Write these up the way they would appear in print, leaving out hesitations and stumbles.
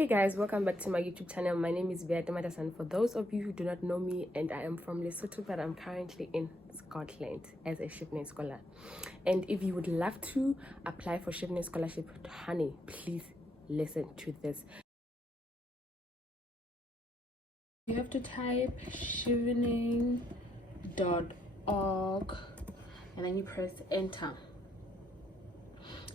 Hey guys, welcome back to my YouTube channel. My name is Beata Madasan. For those of you who do not know me, and I am from Lesotho, but I'm currently in Scotland as a Chevening scholar. And if you would love to apply for Chevening Scholarship, honey, please listen to this. You have to type chevening.org and then you press enter.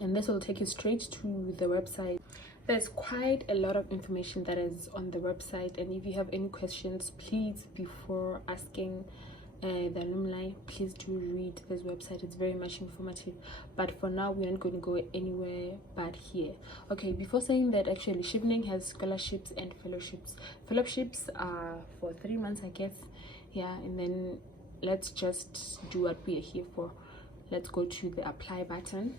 And this will take you straight to the website. There's quite a lot of information that is on the website, and if you have any questions, please, before asking the alumni, please do read this website. It's very much informative, but for now we're not going to go anywhere but here. Okay, before saying that, actually Chevening has scholarships and fellowships. Fellowships are for 3 months, I guess. Yeah, and then let's just do what we are here for. Let's go to the apply button,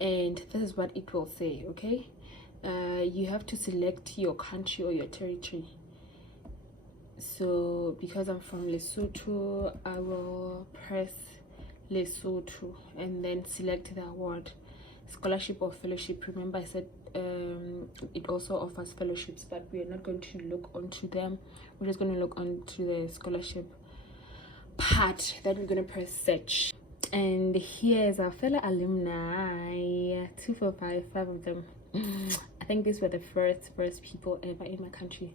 and this is what it will say. Okay, you have to select your country or your territory. So because I'm from Lesotho, I will press Lesotho and then select the award, scholarship or fellowship. Remember I said it also offers fellowships, but we are not going to look onto them. We're just going to look onto the scholarship part. Then we're going to press search. And here's our fellow alumni, 245, 5 of them. I think these were the first people ever in my country.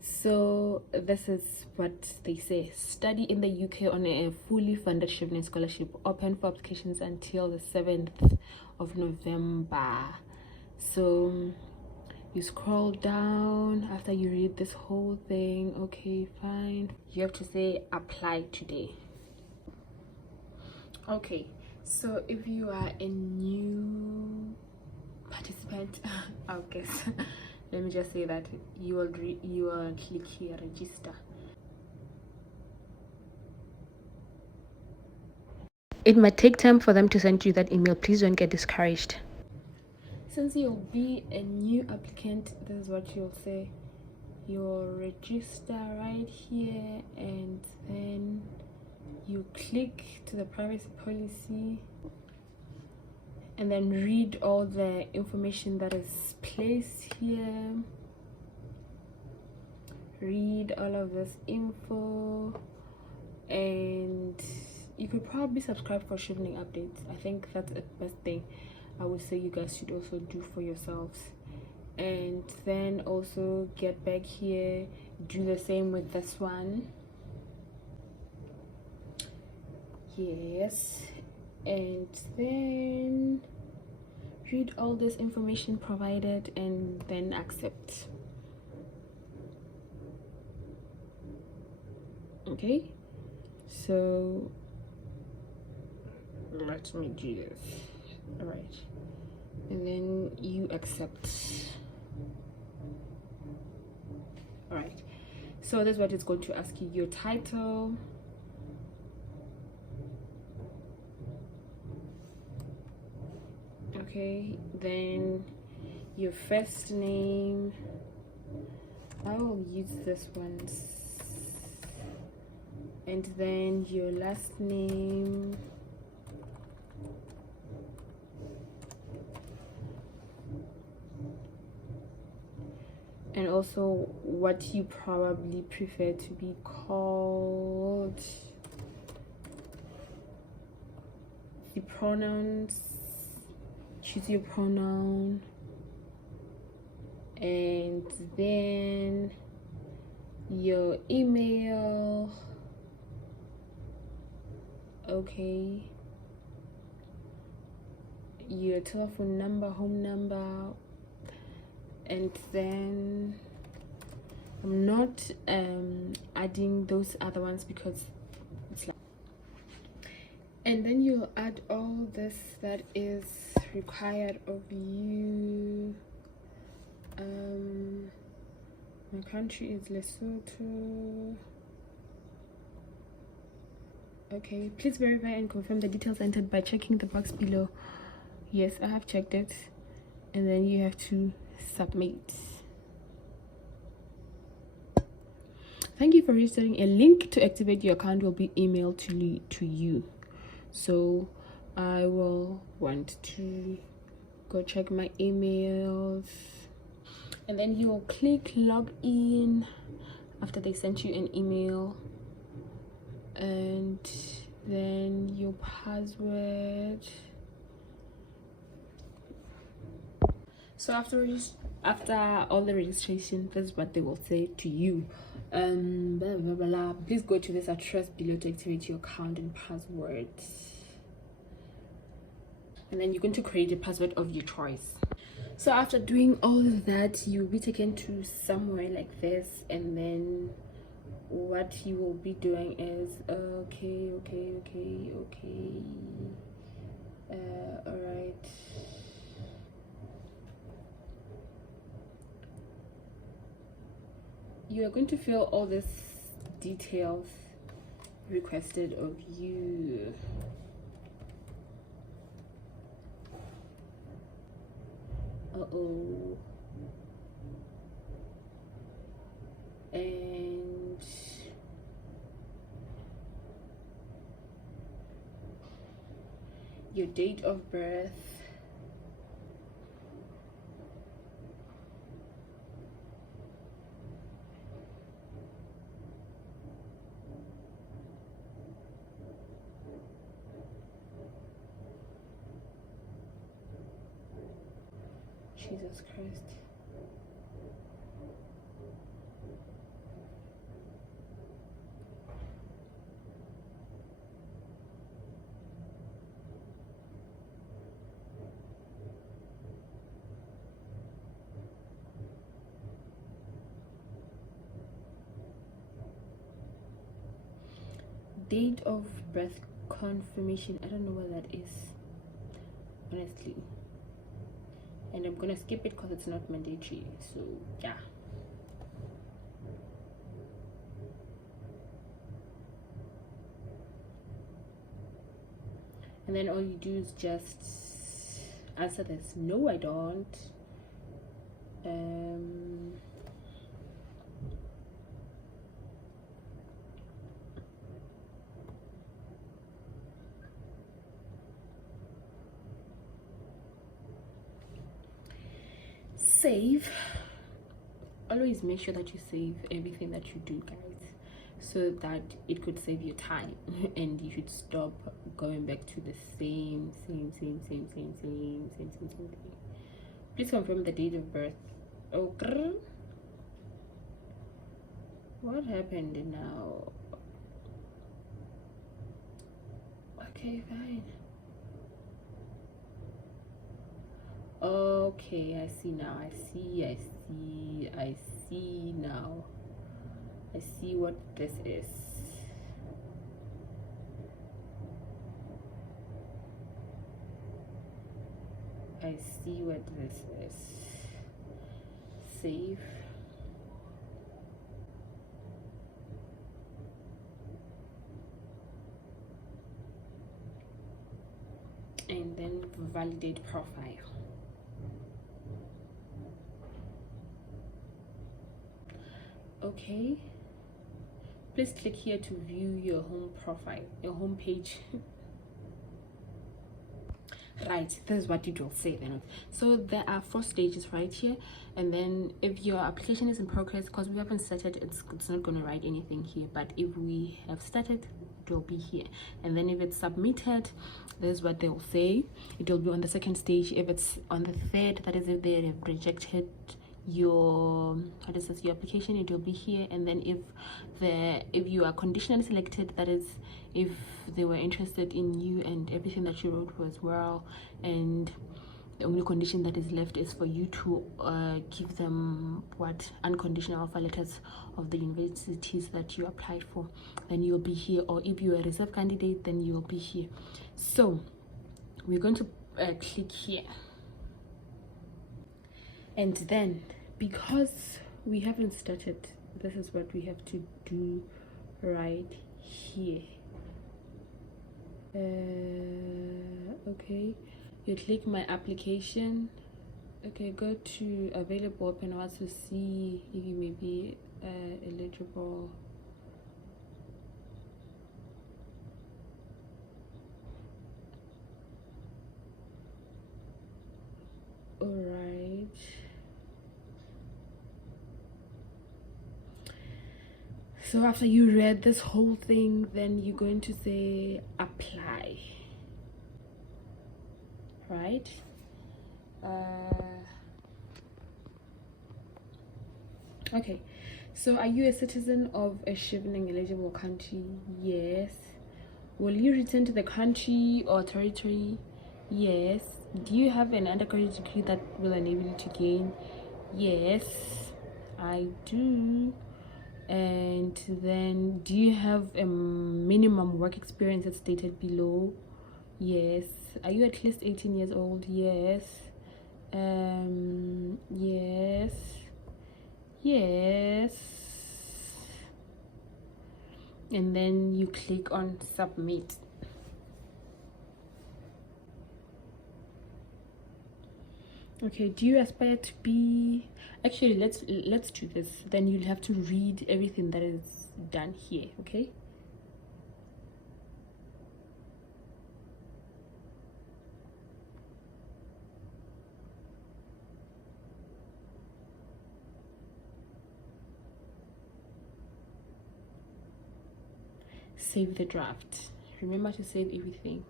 So this is what they say: study in the UK on a fully funded Chevening scholarship, open for applications until the 7th of November. So you scroll down after you read this whole thing. Okay, fine. You have to say apply today. Okay, so if you are a new participant, I guess let me just say that you will click here, register. It might take time for them to send you that email. Please don't get discouraged. Since you'll be a new applicant, this is what you'll say. You'll register right here, and then you click to the privacy policy and then read all the information that is placed here. Read all of this info, and you could probably subscribe for Chevening updates. I think that's the best thing I would say you guys should also do for yourselves. And then also get back here, do the same with this one. Yes, and then read all this information provided and then accept. Okay, so let me do this. All right, and then you accept. All right, so that's what it's going to ask you: your title, okay, then your first name. I will use this one, and then your last name, and also what you probably prefer to be called, the pronouns. Choose your pronoun, and then your email. Okay, your telephone number, home number, and then I'm not adding those other ones because it's like, and then you'll add all this that is required of you. My country is Lesotho. Okay, please verify and confirm the details entered by checking the box below. Yes, I have checked it. And then you have to submit. Thank you for registering. A link to activate your account will be emailed to you. So I will want to go check my emails, and then you'll click log in after they sent you an email, and then your password. So after all the registration, this is what they will say to you. Blah, blah, blah, blah. Please go to this address below to activate your account and password. And then you're going to create a password of your choice. So after doing all of that, you'll be taken to somewhere like this, and then what you will be doing is okay, all right. You are going to fill all these details requested of you. And your date of birth, Jesus Christ. Date of birth confirmation, I don't know what that is, honestly, and I'm gonna skip it because it's not mandatory. So yeah, and then all you do is just answer this: no, I don't. Save. Always make sure that you save everything that you do, guys, so that it could save you time and you should stop going back to the same thing. Please confirm the date of birth. Oh, what happened now? Okay, fine. Okay, I see now. I see now. I see what this is. I see what this is. Save. And then validate profile. Okay, please click here to view your home profile, your home page. Right, this is what it will say then. So there are 4 stages right here, and then if your application is in progress, because we haven't started, it's not going to write anything here, but if we have started, it will be here. And then if it's submitted, this is what they will say. It will be on the 2nd stage. If it's on the 3rd, that is if they have rejected your your application, it will be here. And then if you are conditionally selected, that is if they were interested in you and everything that you wrote was well, and the only condition that is left is for you to give them unconditional offer letters of the universities that you applied for, then you'll be here. Or if you're a reserve candidate, then you'll be here. So we're going to click here. And then, because we haven't started, this is what we have to do right here. Okay, you click my application. Okay, go to available open hours to see if you may be eligible. So after you read this whole thing, then you're going to say apply, right? Okay, so are you a citizen of a Chevening eligible country? Yes. Will you return to the country or territory? Yes. Do you have an undergraduate degree that will enable you to gain? Yes, I do. And then, do you have a minimum work experience as stated below? Yes. Are you at least 18 years old? Yes. Yes. Yes. And then you click on submit. Okay, do you aspire to be, actually let's do this, then you'll have to read everything that is done here. Okay, save the draft. Remember to save everything.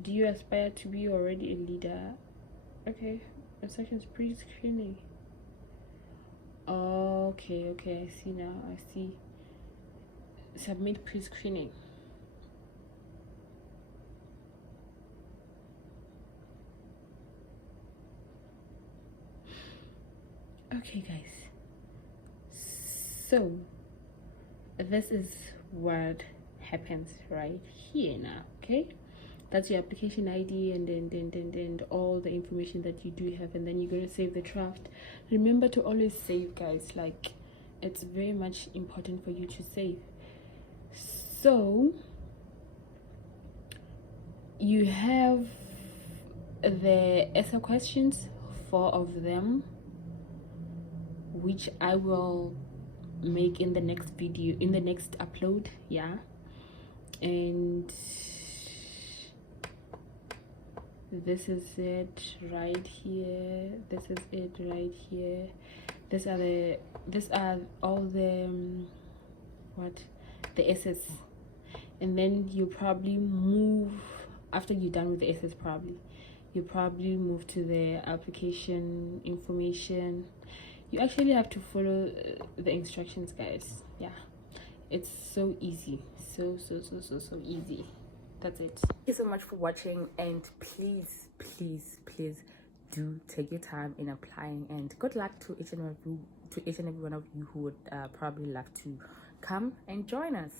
Do you aspire to be already a leader? Okay, the section's pre-screening. Okay, I see now. I see. Submit pre-screening. Okay, guys. So this is what happens right here now. Okay, that's your application ID, and then all the information that you do have, and then you're going to save the draft. Remember to always save, guys. Like, it's very much important for you to save. So you have the essay questions, 4 of them, which I will make in the next video, in the next upload. Yeah, and this is it right here. This is it right here. These are all the the essays. And then you probably move, after you're done with the essays, you probably move to the application information. You actually have to follow the instructions, guys. Yeah, it's so easy, so easy. That's it. Thank you so much for watching, and please do take your time in applying, and good luck to each and every one of you who would probably love to come and join us.